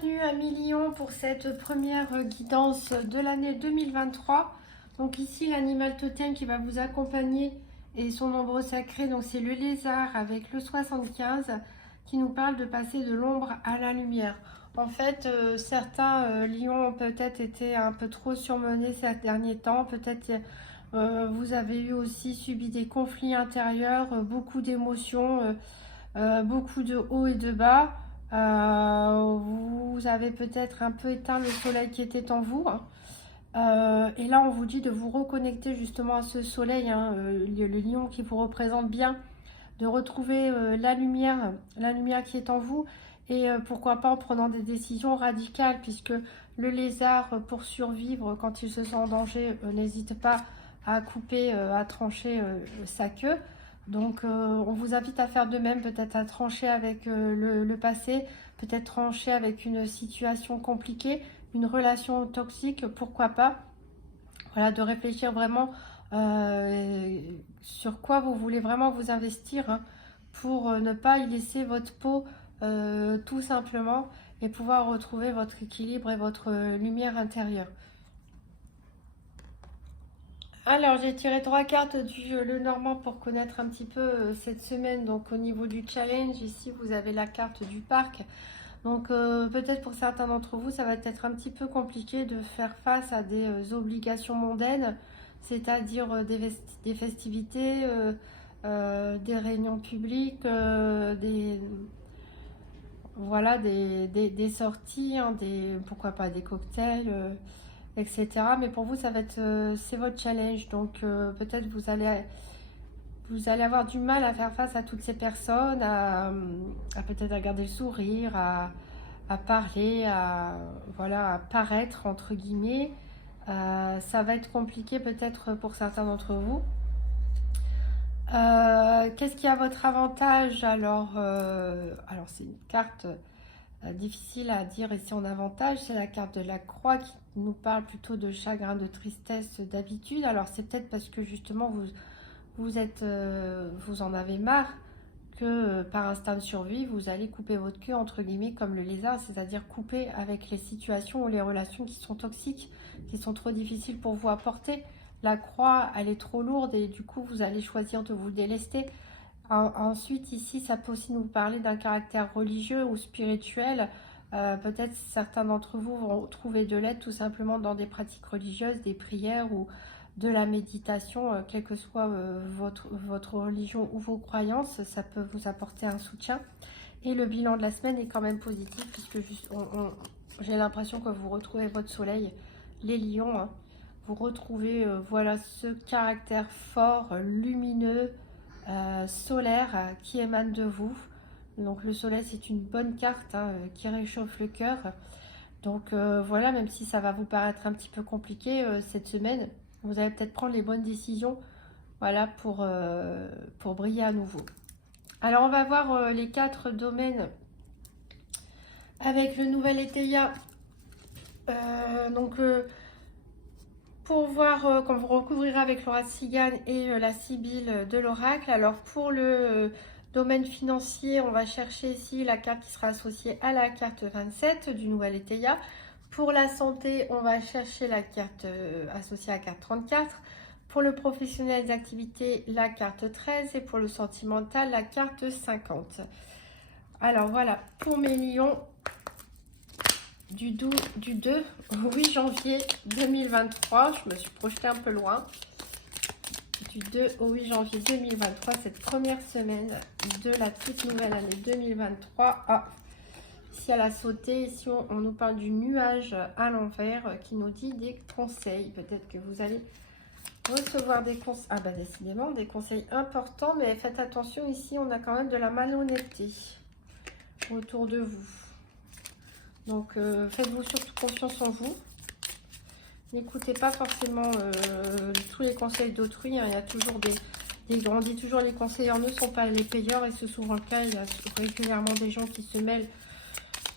bienvenue à Lion pour cette première guidance de l'année 2023. Donc ici l'animal totem qui va vous accompagner et son nombre sacré, donc c'est le lézard avec le 75 qui nous parle de passer de l'ombre à la lumière. En fait, certains lions ont peut-être été un peu trop surmenés ces derniers temps. Peut-être vous avez eu aussi subi des conflits intérieurs, beaucoup d'émotions, beaucoup de hauts et de bas. Vous avez peut-être un peu éteint le soleil qui était en vous. Et là, on vous dit de vous reconnecter justement à ce soleil, hein, le lion qui vous représente bien, de retrouver la lumière qui est en vous. Et pourquoi pas en prenant des décisions radicales, puisque le lézard, pour survivre, quand il se sent en danger, n'hésite pas à couper, à trancher sa queue. Donc on vous invite à faire de même, peut-être à trancher avec le passé, peut-être trancher avec une situation compliquée, une relation toxique, pourquoi pas. Voilà, de réfléchir vraiment sur quoi vous voulez vraiment vous investir, hein, pour ne pas y laisser votre peau tout simplement et pouvoir retrouver votre équilibre et votre lumière intérieure. Alors, j'ai tiré 3 cartes du Lenormand pour connaître un petit peu cette semaine. Donc, au niveau du challenge, ici, vous avez la carte du parc. Donc, peut-être pour certains d'entre vous, ça va être un petit peu compliqué de faire face à des obligations mondaines, c'est-à-dire des festivités, des réunions publiques, voilà, des sorties, hein, pourquoi pas des cocktails, etc. Mais pour vous, ça va être, c'est votre challenge. Donc peut-être vous allez avoir du mal à faire face à toutes ces personnes, à peut-être à garder le sourire, à parler, voilà, à paraître entre guillemets. Ça va être compliqué peut-être pour certains d'entre vous. Qu'est-ce qui a votre avantage? Alors c'est une carte difficile à dire ici en avantage, c'est la carte de la croix qui nous parle plutôt de chagrin, de tristesse d'habitude. Alors c'est peut-être parce que justement vous en avez marre que par instinct de survie, vous allez couper votre queue entre guillemets comme le lézard, c'est-à-dire couper avec les situations ou les relations qui sont toxiques, qui sont trop difficiles pour vous à porter. La croix, elle est trop lourde et du coup, vous allez choisir de vous délester. Ensuite, ici, ça peut aussi nous parler d'un caractère religieux ou spirituel. Peut-être certains d'entre vous vont trouver de l'aide tout simplement dans des pratiques religieuses, des prières ou de la méditation, quelle que soit votre religion ou vos croyances, ça peut vous apporter un soutien. Et le bilan de la semaine est quand même positif puisque j'ai l'impression que vous retrouvez votre soleil, les lions, hein. Vous retrouvez voilà, ce caractère fort, lumineux, solaire qui émane de vous. Donc le soleil, c'est une bonne carte, hein, qui réchauffe le cœur. Donc voilà, même si ça va vous paraître un petit peu compliqué cette semaine, vous allez peut-être prendre les bonnes décisions, voilà, pour briller à nouveau. Alors on va voir les 4 domaines avec le nouvel Étéia. Pour voir quand vous recouvrirez avec Laura Cigane et la Sibylle de l'oracle. Alors pour le domaine financier, on va chercher ici la carte qui sera associée à la carte 27 du nouvel Étéia. Pour la santé, on va chercher la carte associée à la carte 34. Pour le professionnel d'activité, la carte 13. Et pour le sentimental, la carte 50. Alors voilà, pour mes lions, du 2 au 8 janvier 2023, je me suis projetée un peu loin. Du 2 au 8 janvier 2023, cette première semaine de la toute nouvelle année 2023. Ah, ici elle a sauté, ici on nous parle du nuage à l'envers qui nous dit des conseils. Peut-être que vous allez recevoir des conseils. Ah bah décidément, des conseils importants, mais faites attention, ici on a quand même de la malhonnêteté autour de vous. Donc faites-vous surtout confiance en vous. N'écoutez pas forcément tous les conseils d'autrui, hein. Il y a toujours on dit toujours les conseilleurs ne sont pas les payeurs, et c'est souvent le cas. Il y a régulièrement des gens qui se mêlent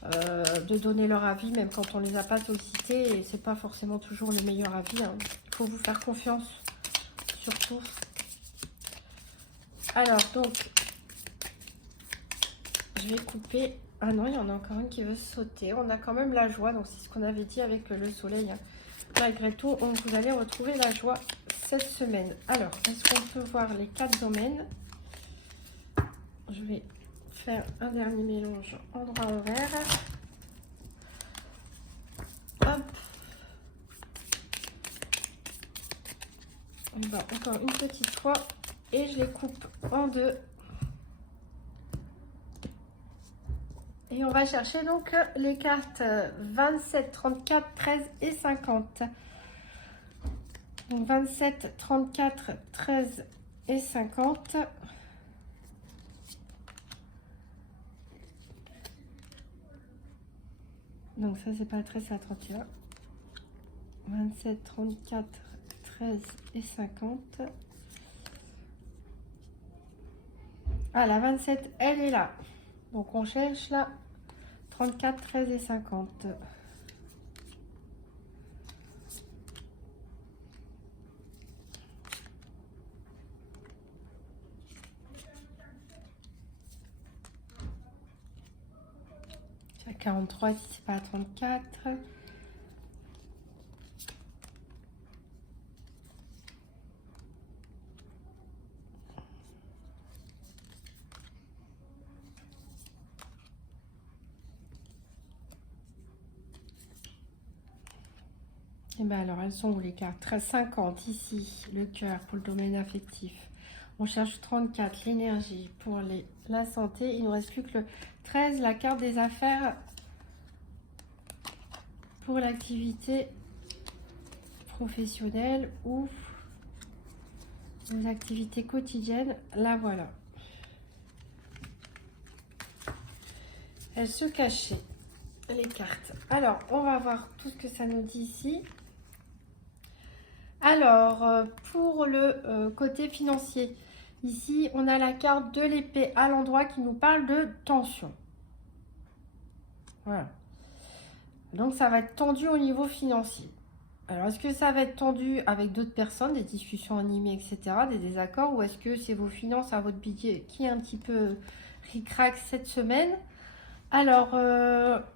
de donner leur avis, même quand on ne les a pas sollicités, et c'est pas forcément toujours le meilleur avis, hein. Il faut vous faire confiance, surtout. Alors donc, je vais couper Ah non, il y en a encore une qui veut sauter. On a quand même la joie, donc c'est ce qu'on avait dit avec le soleil, hein. Malgré tout, vous allez retrouver la joie cette semaine. Alors, est-ce qu'on peut voir les 4 domaines? Je vais faire un dernier mélange endroit horaire. Hop. On va encore une petite fois et je les coupe en deux. Et on va chercher donc les cartes 27, 34, 13 et 50. Donc 27, 34, 13 et 50. Donc ça c'est pas le 13, c'est la 31. 27, 34, 13 et 50. Ah, la 27, elle est là. Donc on cherche là 34, 13 et 50. À 43 si c'est pas à 34. Et bien alors, elles sont où les cartes? 13, 50 ici, le cœur pour le domaine affectif. On cherche 34, l'énergie pour la santé. Il ne nous reste plus que le 13, la carte des affaires pour l'activité professionnelle ou vos activités quotidiennes. La voilà. Elles se cachaient, les cartes. Alors, on va voir tout ce que ça nous dit ici. Alors, pour le côté financier, ici, on a la carte de l'épée à l'endroit qui nous parle de tension. Voilà. Donc, ça va être tendu au niveau financier. Alors, est-ce que ça va être tendu avec d'autres personnes, des discussions animées, etc., des désaccords, ou est-ce que c'est vos finances à votre budget qui est un petit peu ric-rac cette semaine? Alors,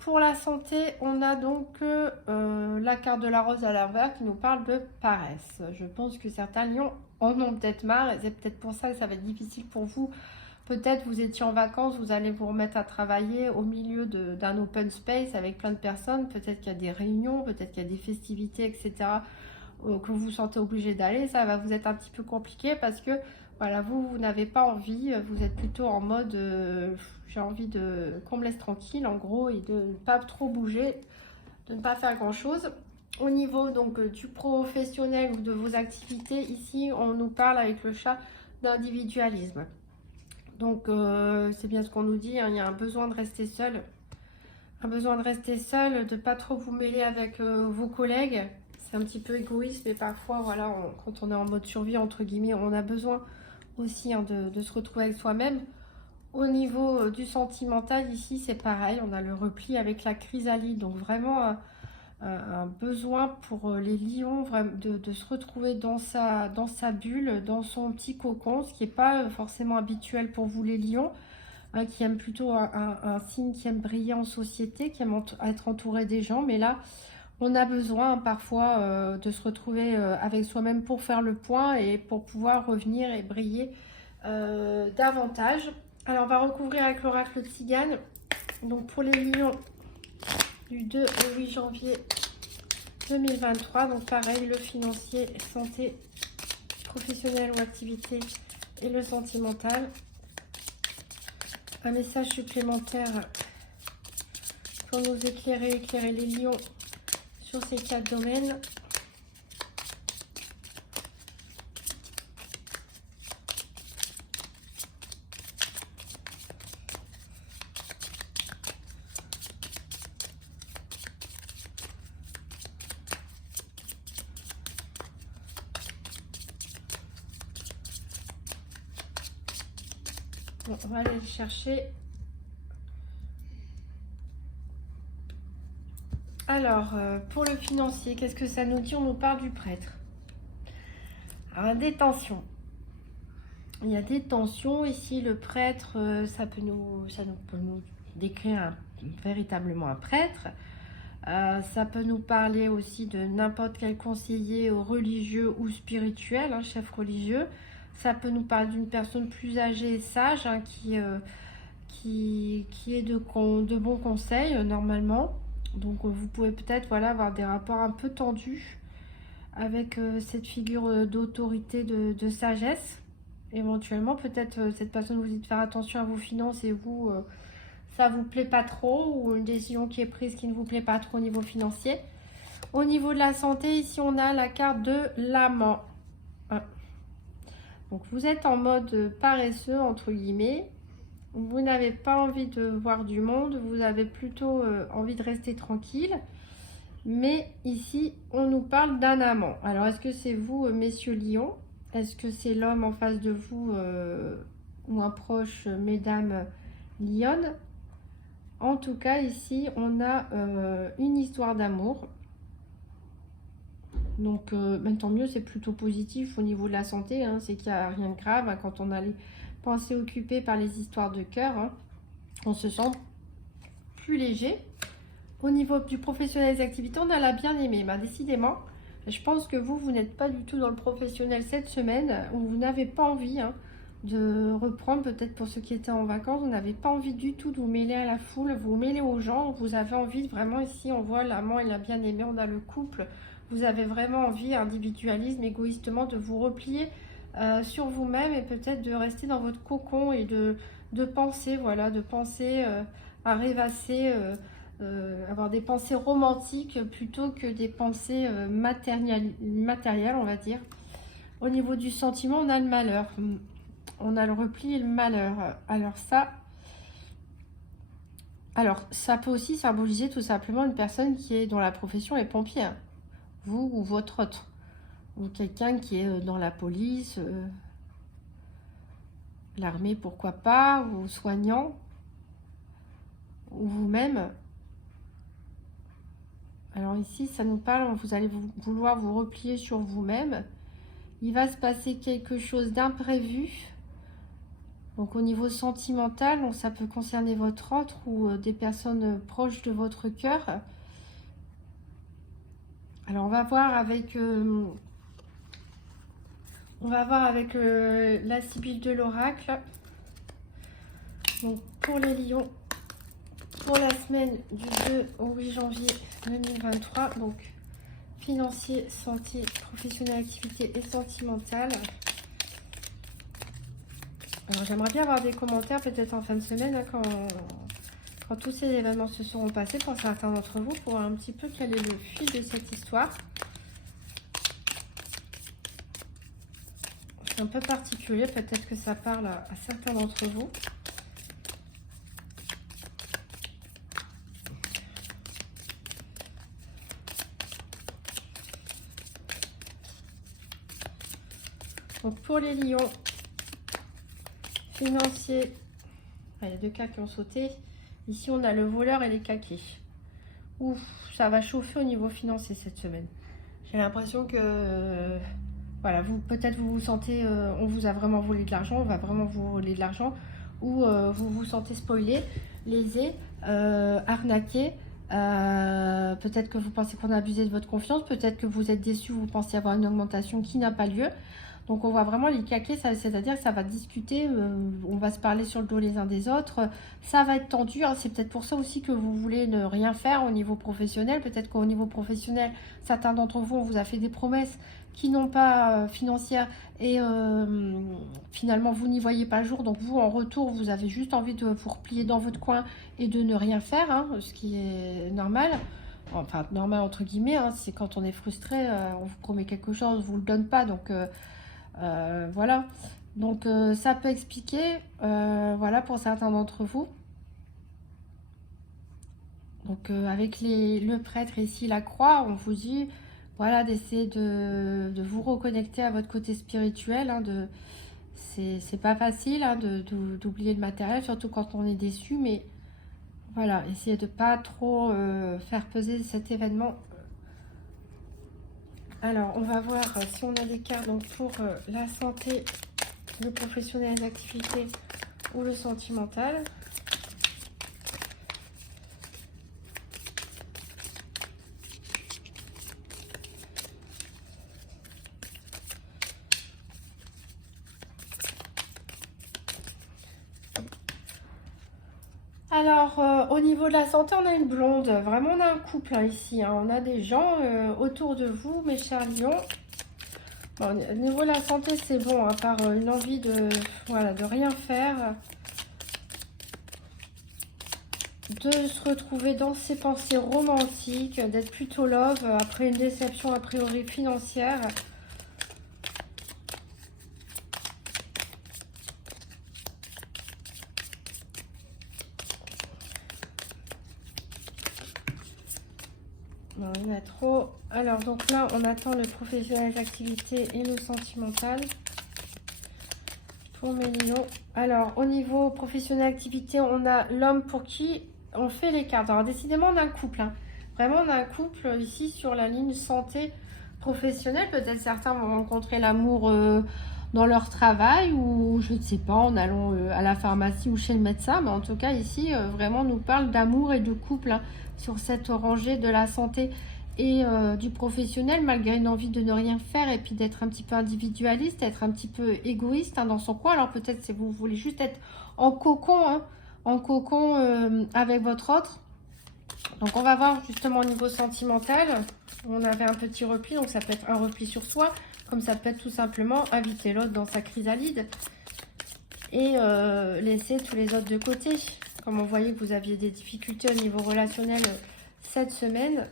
pour la santé, on a donc la carte de la rose à l'envers qui nous parle de paresse. Je pense que certains lions en ont peut-être marre et c'est peut-être pour ça que ça va être difficile pour vous. Peut-être vous étiez en vacances, vous allez vous remettre à travailler au milieu d'un open space avec plein de personnes. Peut-être qu'il y a des réunions, peut-être qu'il y a des festivités, etc. Que vous vous sentez obligé d'aller. Ça va vous être un petit peu compliqué parce que voilà, vous n'avez pas envie, vous êtes plutôt en mode j'ai envie qu'on me laisse tranquille en gros et de ne pas trop bouger, de ne pas faire grand chose. Au niveau donc du professionnel ou de vos activités, ici on nous parle avec le chat d'individualisme. Donc c'est bien ce qu'on nous dit, hein, il y a un besoin de rester seul. Un besoin de rester seul, de ne pas trop vous mêler avec vos collègues. C'est un petit peu égoïste, mais parfois, voilà, quand on est en mode survie, entre guillemets, on a besoin aussi hein, de se retrouver avec soi-même. Au niveau du sentimental, ici, c'est pareil. On a le repli avec la chrysalide. Donc, vraiment, un besoin pour les lions de se retrouver dans sa bulle, dans son petit cocon, ce qui n'est pas forcément habituel pour vous, les lions. Qui aime plutôt un signe qui aime briller en société, qui aime être entouré des gens. Mais là, on a besoin parfois de se retrouver avec soi-même pour faire le point et pour pouvoir revenir et briller davantage. Alors, on va recouvrir avec l'oracle Tzigane. Donc, pour les lions du 2 au 8 janvier 2023. Donc, pareil, le financier, santé, professionnelle ou activité et le sentimental. Un message supplémentaire pour nous éclairer les lions sur ces 4 domaines. Bon, on va aller chercher. Alors, pour le financier, qu'est-ce que ça nous dit? On nous parle du prêtre. Alors, des tensions. Il y a des tensions ici. Le prêtre, ça peut nous décrire véritablement un prêtre. Ça peut nous parler aussi de n'importe quel conseiller religieux ou spirituel, chef religieux. Ça peut nous parler d'une personne plus âgée et sage, qui est de bons conseils normalement. Donc vous pouvez peut-être avoir des rapports un peu tendus avec cette figure d'autorité, de sagesse. Éventuellement, peut-être cette personne vous dit de faire attention à vos finances et vous, ça vous plaît pas trop, ou une décision qui est prise qui ne vous plaît pas trop au niveau financier. Au niveau de la santé, ici on a la carte de l'amant. Donc vous êtes en mode paresseux entre guillemets. Vous n'avez pas envie de voir du monde, vous avez plutôt envie de rester tranquille. Mais ici, on nous parle d'un amant. Alors, est-ce que c'est vous, messieurs lions? Est-ce que c'est l'homme en face de vous ou un proche, mesdames lionnes? En tout cas, ici, on a une histoire d'amour. Donc, tant mieux, c'est plutôt positif au niveau de la santé. C'est qu'il n'y a rien de grave. Quand on a les pensées occupées par les histoires de cœur, on se sent plus léger. Au niveau du professionnel des activités, on a la bien-aimée. Décidément, je pense que vous n'êtes pas du tout dans le professionnel cette semaine, ou vous n'avez pas envie de reprendre, peut-être pour ceux qui étaient en vacances, vous n'avez pas envie du tout de vous mêler à la foule, vous mêler aux gens, vous avez envie vraiment, ici on voit l'amant et la bien-aimée, on a le couple, vous avez vraiment envie, individualisme, égoïstement, de vous replier sur vous-même et peut-être de rester dans votre cocon et de penser, de penser à rêvasser, avoir des pensées romantiques plutôt que des pensées matérielles, on va dire. Au niveau du sentiment, on a le malheur. On a le repli et le malheur. Alors ça peut aussi symboliser tout simplement une personne qui est dont la profession est pompier. Vous ou votre autre. Ou quelqu'un qui est dans la police, l'armée, pourquoi pas, ou soignant, ou vous-même. Alors ici, ça nous parle, vous allez vouloir vous replier sur vous-même. Il va se passer quelque chose d'imprévu. Donc au niveau sentimental, donc ça peut concerner votre autre ou des personnes proches de votre cœur. Alors on va voir avec la Sibylle de l'oracle. Donc pour les lions, pour la semaine du 2 au 8 janvier 2023, donc financier, santé, professionnel, activité et sentimentale. Alors j'aimerais bien avoir des commentaires peut-être en fin de semaine quand tous ces événements se seront passés pour certains d'entre vous, pour voir un petit peu quel est le fil de cette histoire. C'est un peu particulier, peut-être que ça parle à certains d'entre vous. Donc pour les lions, financiers, il y a deux cas qui ont sauté. Ici on a le voleur et les caquets. Ouf, ça va chauffer au niveau financier cette semaine. J'ai l'impression que peut-être vous vous sentez, on vous a vraiment volé de l'argent, on va vraiment vous voler de l'argent, ou vous vous sentez spoilé, lésé, arnaqué. Peut-être que vous pensez qu'on a abusé de votre confiance, peut-être que vous êtes déçu, vous pensez avoir une augmentation qui n'a pas lieu. Donc on voit vraiment les caquets, c'est-à-dire que ça va discuter, on va se parler sur le dos les uns des autres, ça va être tendu, c'est peut-être pour ça aussi que vous voulez ne rien faire au niveau professionnel. Peut-être qu'au niveau professionnel, certains d'entre vous, on vous a fait des promesses qui n'ont pas financières et finalement vous n'y voyez pas le jour. Donc vous, en retour, vous avez juste envie de vous replier dans votre coin et de ne rien faire, ce qui est normal. Enfin, normal entre guillemets, c'est quand on est frustré, on vous promet quelque chose, on ne vous le donne pas, donc... voilà, donc ça peut expliquer, pour certains d'entre vous. Donc avec le prêtre ici, la croix, on vous dit, d'essayer de vous reconnecter à votre côté spirituel. C'est pas facile d'oublier le matériel, surtout quand on est déçu, mais voilà, essayez de pas trop faire peser cet événement. Alors, on va voir si on a des cartes donc, pour la santé, le professionnel, l'activité ou le sentimental. Alors, au niveau de la santé, on a une blonde. Vraiment, on a un couple hein, ici. Hein. On a des gens autour de vous, mes chers lions. Bon, au niveau de la santé, c'est bon, à part une envie de, voilà, de rien faire. De se retrouver dans ses pensées romantiques, d'être plutôt love après une déception a priori financière. Non, il y en a trop. Alors, donc là, on attend le professionnel d'activité et le sentimental. Pour mes lions. Alors, au niveau professionnel d'activité, on a l'homme pour qui on fait les cartes. Alors, décidément, on a un couple. Hein. Vraiment, on a un couple ici sur la ligne santé professionnelle. Peut-être certains vont rencontrer l'amour dans leur travail ou, je ne sais pas, en allant à la pharmacie ou chez le médecin. Mais en tout cas, ici, vraiment, on nous parle d'amour et de couple hein, sur cette rangée de la santé et du professionnel, malgré une envie de ne rien faire et puis d'être un petit peu individualiste, être un petit peu égoïste hein, dans son coin. Alors peut-être que vous voulez juste être en cocon, hein, en cocon avec votre autre. Donc on va voir justement au niveau sentimental. On avait un petit repli, donc ça peut être un repli sur soi, comme ça peut être tout simplement inviter l'autre dans sa chrysalide et laisser tous les autres de côté. Comme on voyait que vous aviez des difficultés au niveau relationnel cette semaine.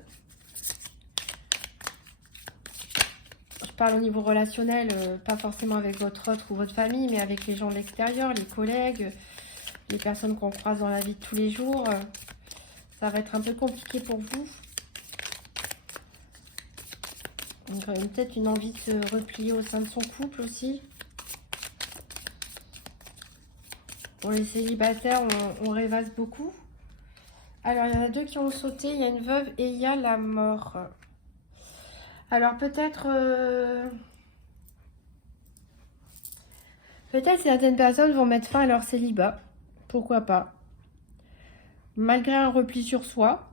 Je parle au niveau relationnel, pas forcément avec votre autre ou votre famille, mais avec les gens de l'extérieur, les collègues, les personnes qu'on croise dans la vie de tous les jours. Ça va être un peu compliqué pour vous. Donc, peut-être une envie de se replier au sein de son couple aussi. Pour les célibataires, on rêvasse beaucoup. Alors, il y en a deux qui ont sauté. Il y a une veuve et il y a la mort. Alors, peut-être certaines personnes vont mettre fin à leur célibat. Pourquoi pas. Malgré un repli sur soi.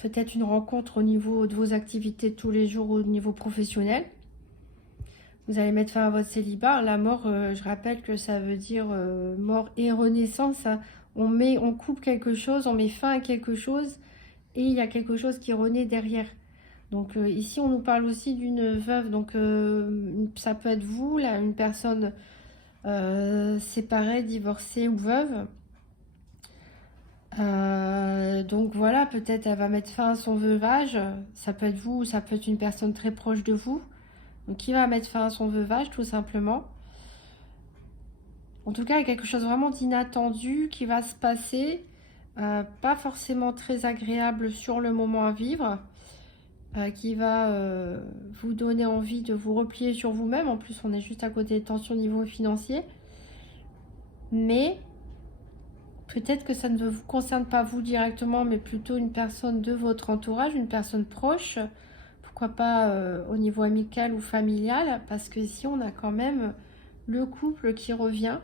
Peut-être une rencontre au niveau de vos activités de tous les jours au niveau professionnel. Vous allez mettre fin à votre célibat. La mort, je rappelle que ça veut dire mort et renaissance. Hein. On coupe quelque chose, on met fin à quelque chose et il y a quelque chose qui renaît derrière. Donc ici, on nous parle aussi d'une veuve. Donc ça peut être vous, là, une personne séparée, divorcée ou veuve. Donc voilà, peut-être elle va mettre fin à son veuvage. Ça peut être vous ou ça peut être une personne très proche de vous. Donc qui va mettre fin à son veuvage tout simplement. En tout cas, il y a quelque chose vraiment d'inattendu qui va se passer. Pas forcément très agréable sur le moment à vivre. Qui va vous donner envie de vous replier sur vous-même. En plus, on est juste à côté des tensions au niveau financier. Mais peut-être que ça ne vous concerne pas vous directement, mais plutôt une personne de votre entourage, une personne proche. Pourquoi pas au niveau amical ou familial. Parce que ici, on a quand même le couple qui revient.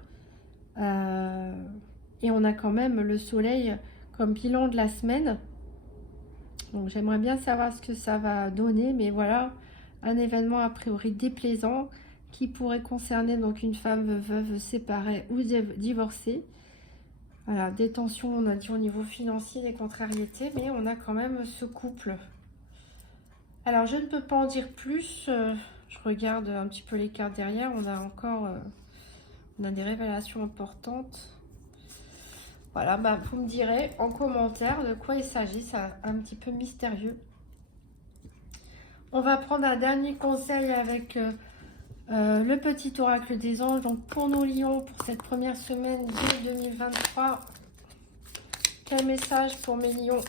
Et on a quand même le soleil comme bilan de la semaine. Donc j'aimerais bien savoir ce que ça va donner, mais voilà, un événement a priori déplaisant qui pourrait concerner donc une femme veuve séparée ou divorcée. Voilà, des tensions, on a dit au niveau financier, des contrariétés, mais on a quand même ce couple. Alors je ne peux pas en dire plus, je regarde un petit peu les cartes derrière, on a encore on a des révélations importantes. Voilà, bah, vous me direz en commentaire de quoi il s'agit, c'est un petit peu mystérieux. On va prendre un dernier conseil avec le petit oracle des anges. Donc pour nos lions, pour cette première semaine de 2023, quel message pour mes lions?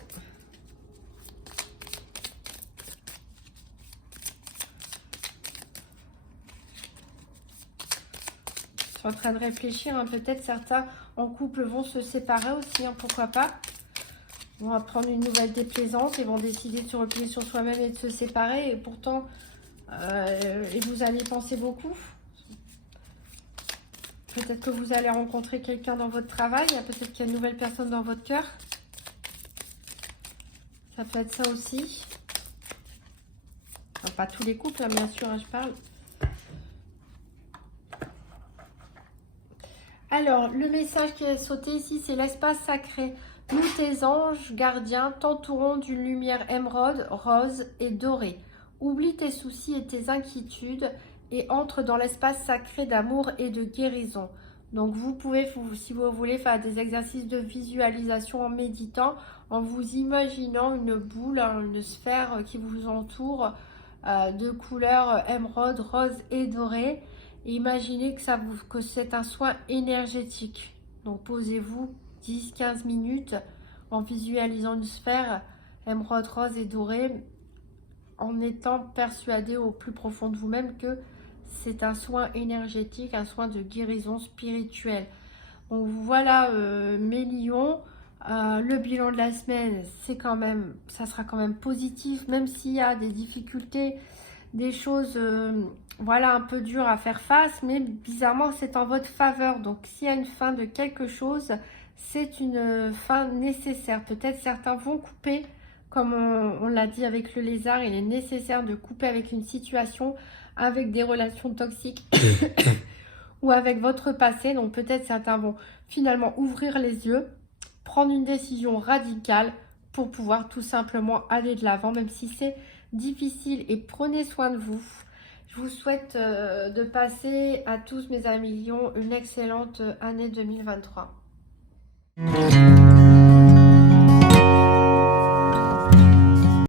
Je suis en train de réfléchir, hein, peut-être certains en couple vont se séparer aussi, hein, pourquoi pas. Ils vont apprendre une nouvelle déplaisante, ils vont décider de se replier sur soi-même et de se séparer. Et pourtant, et vous allez penser beaucoup. Peut-être que vous allez rencontrer quelqu'un dans votre travail, peut-être qu'il y a une nouvelle personne dans votre cœur. Ça peut être ça aussi. Enfin, pas tous les couples, hein, bien sûr, hein, je parle. Alors, le message qui est sauté ici, c'est l'espace sacré. Nous, tes anges gardiens, t'entourons d'une lumière émeraude, rose et dorée. Oublie tes soucis et tes inquiétudes et entre dans l'espace sacré d'amour et de guérison. Donc vous pouvez, si vous voulez, faire des exercices de visualisation en méditant, en vous imaginant une boule, une sphère qui vous entoure de couleurs émeraude, rose et dorée. Et imaginez que c'est un soin énergétique. Donc posez-vous 10-15 minutes en visualisant une sphère émeraude, rose et dorée, en étant persuadé au plus profond de vous-même que c'est un soin énergétique, un soin de guérison spirituelle. Donc voilà mes lions. Le bilan de la semaine, ça sera quand même positif, même s'il y a des difficultés, des choses voilà, un peu dures à faire face, mais bizarrement c'est en votre faveur. Donc s'il y a une fin de quelque chose, c'est une fin nécessaire. Peut-être certains vont couper, comme on l'a dit avec le lézard, il est nécessaire de couper avec une situation, avec des relations toxiques ou avec votre passé. Donc peut-être certains vont finalement ouvrir les yeux, prendre une décision radicale pour pouvoir tout simplement aller de l'avant, même si c'est difficile. Et prenez soin de vous. Je vous souhaite de passer à tous mes amis lions une excellente année 2023.